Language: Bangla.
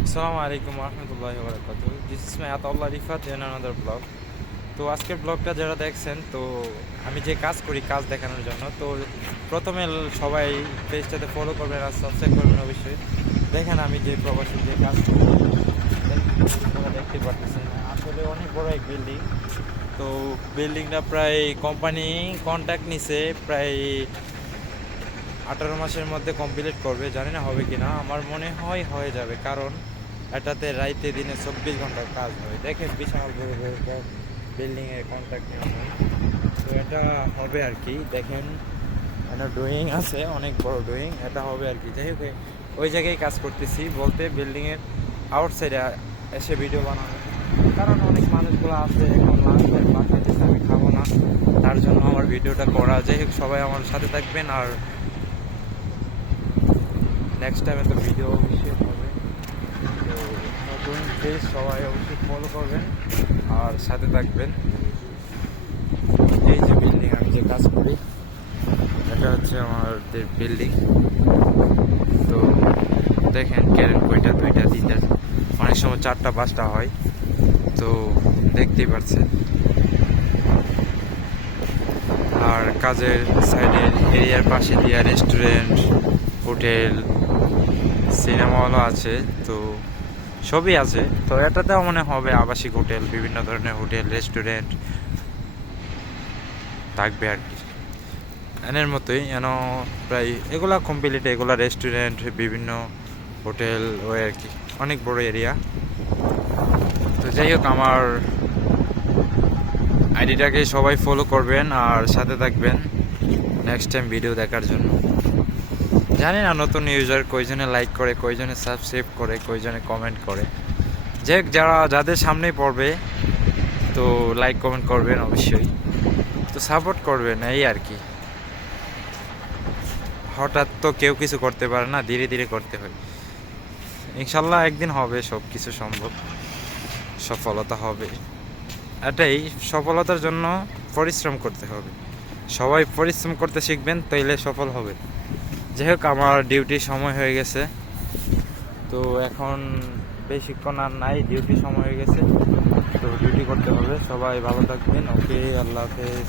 আসসালামু আলাইকুম রহমতুল্লাহি ওয়া বারাকাতুহু। This is my Ataullah Rifat in another blog. তো আজকের ব্লগটা যারা দেখছেন, তো আমি যে কাজ করি কাজ দেখানোর জন্য, তো প্রথমে সবাই পেজটাতে ফলো করবেন আর সাবস্ক্রাইব করবেন অবশ্যই। দেখেন আমি যে প্রবাসী যে কাজ করি, আপনারা দেখতে পারতেছেন আসলে অনেক বড় এক বিল্ডিং। তো বিল্ডিংটা প্রায় কোম্পানি কন্ট্রাক্ট নিছে, প্রায় 18 মাসের মধ্যে কমপ্লিট করবে। জানি না হবে কি না, আমার মনে হয় হয়ে যাবে, কারণ এটাতে রাইতে দিনে 24 ঘন্টার কাজ হয়। দেখেন বিশাল বড় বড় বিল্ডিংয়ের কন্ট্রাক্ট নেওয়া হয়, তো এটা হবে আর কি। দেখেন এটা ড্রয়িং আছে, অনেক বড় ড্রয়িং, এটা হবে আর কি। যাই হোক, ওই জায়গায় কাজ করতেছি বলতে বিল্ডিংয়ের আউটসাইডে এসে ভিডিও বানানো, কারণ অনেক মানুষগুলো আছে এখন লাঞ্চের বাসাইতেছে, আমি খাবো না, তার জন্য আমার ভিডিওটা করা। যাই হোক, সবাই আমার সাথে থাকবেন, আর নেক্সট টাইমে তো ভিডিও অবশ্যই হবে। তো নতুন পেজ সবাই অবশ্যই ফলো করবেন আর সাথে থাকবেন। এই যে বিল্ডিং আমি যে কাজ করি, এটা হচ্ছে আমাদের বিল্ডিং। তো দেখেন ক্যারেন কয়টা, 2টা 3টা, অনেক সময় 4টা 5টা হয়। তো দেখতেই পাচ্ছেন, আর কাজের সাইডের এরিয়ার পাশে দিয়ে রেস্টুরেন্ট, হোটেল, সিনেমা হলও আছে, তো সবই আছে। তো এটাতেও মনে হবে আবাসিক হোটেল, বিভিন্ন ধরনের হোটেল রেস্টুরেন্ট থাকবে আর কি। এনের মতোই যেন প্রায় এগুলা কমপ্লিট, এগুলা রেস্টুরেন্ট, বিভিন্ন হোটেল ওই আর কি, অনেক বড় এরিয়া। তো যাই হোক, আমার আইডিটাকে সবাই ফলো করবেন আর সাথে থাকবেন নেক্সট টাইম ভিডিও দেখার জন্য। জানি না নতুন ইউজার কয়জনে লাইক করে, কয়জনে সাবস্ক্রাইব করে, কয়জনে কমেন্ট করে। যে যাদের সামনেই পড়বে, তো লাইক কমেন্ট করবেন অবশ্যই, তো সাপোর্ট করবেন এই আর কি। হঠাৎ তো কেউ কিছু করতে পারে না, ধীরে ধীরে করতে হয়। ইনশাল্লাহ একদিন হবে, সব কিছু সম্ভব, সফলতা হবে। এটাই, সফলতার জন্য পরিশ্রম করতে হবে। সবাই পরিশ্রম করতে শিখবেন, তাইলে সফল হবে। যাই হোক, আমার ডিউটির সময় হয়ে গেছে, তো এখন বেশিক্ষণ আর নাই, ডিউটি সময় হয়ে গেছে, তো ডিউটি করতে হবে। সবাই ভালো থাকবেন, ওকে, আল্লাহ হাফেজ।